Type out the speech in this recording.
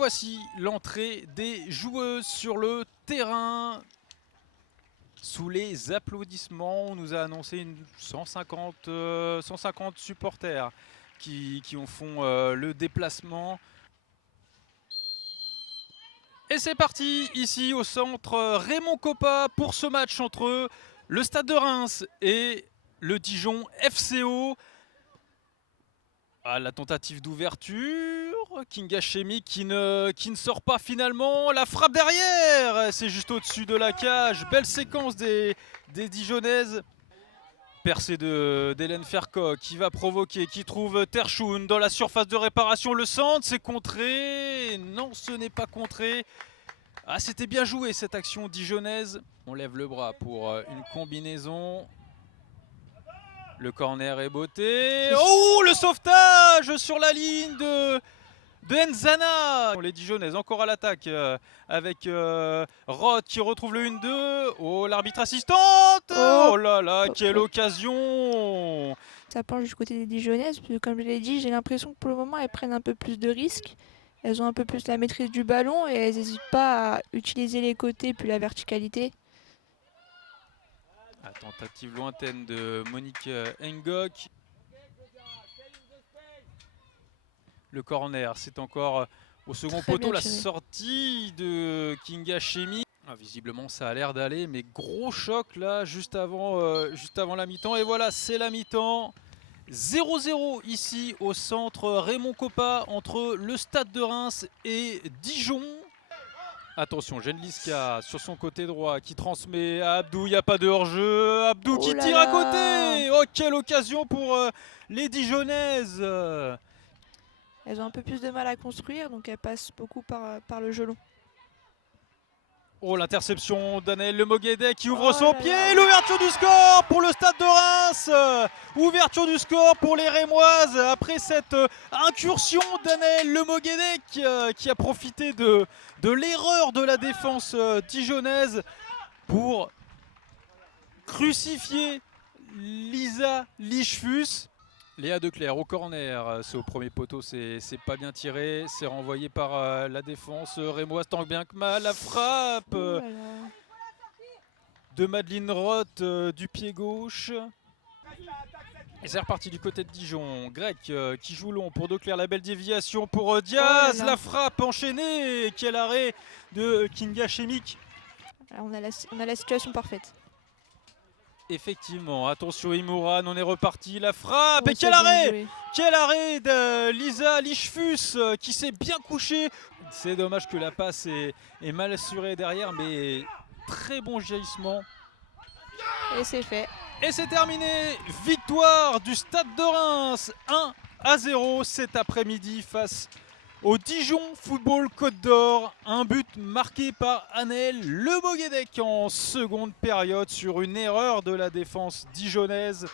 voici l'entrée des joueuses sur le terrain. Sous les applaudissements, on nous a annoncé une 150 supporters qui en font le déplacement. Et c'est parti ici au centre Raymond Kopa pour ce match entre le Stade de Reims et le Dijon FCO. Ah, la tentative d'ouverture, Kinga Chemi qui ne sort pas finalement, la frappe derrière, c'est juste au-dessus de la cage, belle séquence des Dijonnaises. Percée d'Hélène Ferco qui va provoquer, qui trouve Terchoun dans la surface de réparation, le centre, c'est contré, non ce n'est pas contré. Ah, c'était bien joué cette action dijonnaise, on lève le bras pour une combinaison. Le corner est botté. Oh, le sauvetage sur la ligne de Nzana. Les Dijonnaises encore à l'attaque avec Roth qui retrouve le 1-2. Oh, l'arbitre assistante. Oh là là, quelle occasion. Ça penche du côté des Dijonnaises, parce que comme je l'ai dit, j'ai l'impression que pour le moment, elles prennent un peu plus de risques. Elles ont un peu plus la maîtrise du ballon et elles n'hésitent pas à utiliser les côtés puis la verticalité. La tentative lointaine de Monique Engok. Le corner, c'est encore au second poteau la sortie de Kinga Chemi. Ah, visiblement ça a l'air d'aller, mais gros choc là juste avant la mi-temps. Et voilà, c'est la mi-temps. 0-0 ici au centre Raymond Kopa entre le Stade de Reims et Dijon. Attention, Genliska sur son côté droit qui transmet à Abdou, il n'y a pas de hors-jeu. Abdou qui tire à côté. Oh, quelle occasion pour les Dijonnaises. Elles ont un peu plus de mal à construire, donc elles passent beaucoup par le gelon. Oh, l'interception d'Anaël Lemoguédé qui ouvre son pied. L'ouverture du score pour le Stade de Reims. Ouverture du score pour les Rémoises après cette incursion d'Anaël Lemoguédé qui a profité de l'erreur de la défense dijonnaise pour crucifier Lisa Lichfus. Léa Declercq au corner, c'est au premier poteau, c'est pas bien tiré, c'est renvoyé par la défense rémoise tant bien que mal, la frappe de Madeleine Roth du pied gauche. Et c'est reparti du côté de Dijon, Grec qui joue long pour Declercq, la belle déviation pour Diaz, la frappe enchaînée, quel arrêt de Kinga Chemi. On a la situation parfaite. Effectivement, attention Imouran, on est reparti, la frappe, et quel arrêt de Lisa Lichfus qui s'est bien couchée. C'est dommage que la passe est mal assurée derrière, mais très bon jaillissement. Et c'est fait. Et c'est terminé, victoire du Stade de Reims, 1-0 cet après-midi face au Dijon Football Côte d'Or. Un but marqué par Anaël Lemoguédé en seconde période sur une erreur de la défense dijonnaise.